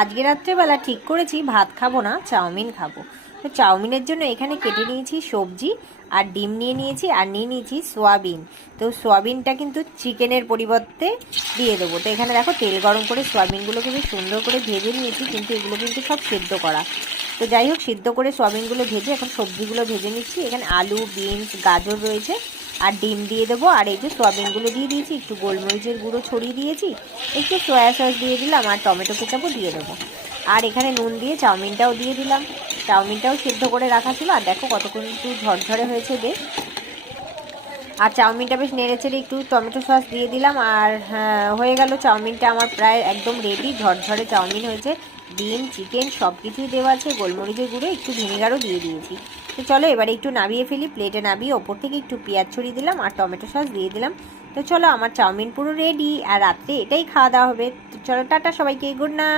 আজকে রাত্রেবেলা ঠিক করেছি ভাত খাবো না, চাউমিন খাবো। তো চাউমিনের জন্য এখানে কেটে নিয়েছি সবজি আর ডিম নিয়ে নিয়েছি, আর নিয়ে নিয়েছি সোয়াবিন। তো সোয়াবিনটা কিন্তু চিকেনের পরিবর্তে দিয়ে দেবো। তো এখানে দেখো তেল গরম করে সোয়াবিনগুলোকে বেশ সুন্দর করে ভেজে নিয়েছি, কিন্তু এগুলো কিন্তু সব সেদ্ধ করা। তো যাই হোক, সিদ্ধ করে সোয়াবিনগুলো ভেজে এখন সবজিগুলো ভেজে নিচ্ছি। এখানে আলু, বিনস, গাজর রয়েছে, আর ডিম দিয়ে দেবো। আর এই যে সোয়াবিনগুলো দিয়ে দিয়েছি, একটু গোলমরিচের গুঁড়ো ছড়িয়ে দিয়েছি, একটু সয়া সস দিয়ে দিলাম, আর টমেটো কেচাপও দিয়ে দেবো। আর এখানে নুন দিয়ে চাউমিনটাও দিয়ে দিলাম। চাউমিনটাও সিদ্ধ করে রাখা ছিল, আর দেখো কতক্ষণ একটু ঝরঝরে হয়েছে বেশ। আর চাউমিনটা বেশ নেড়ে চেড়ে একটু টমেটো সস দিয়ে দিলাম, আর হয়ে গেল চাউমিনটা আমার প্রায় একদম রেডি। ঝরঝরে চাউমিন হয়েছে, ডিম, চিকেন সব কিছুই দেওয়া আছে, গোলমরিচের গুঁড়ো, একটু ভিনেগারও দিয়ে দিয়েছি। তো চলো এবারে একটু নামিয়ে ফেলি। প্লেটে নামিয়ে ওপর থেকে একটু পেঁয়াজ ছড়িয়ে দিলাম আর টমেটো সস দিয়ে দিলাম। তো চলো, আমার চাউমিন পুরো রেডি, আর রাত্রে এটাই খাওয়া দাওয়া হবে। তো চলো, টাটা সবাইকে, গুড নাইট।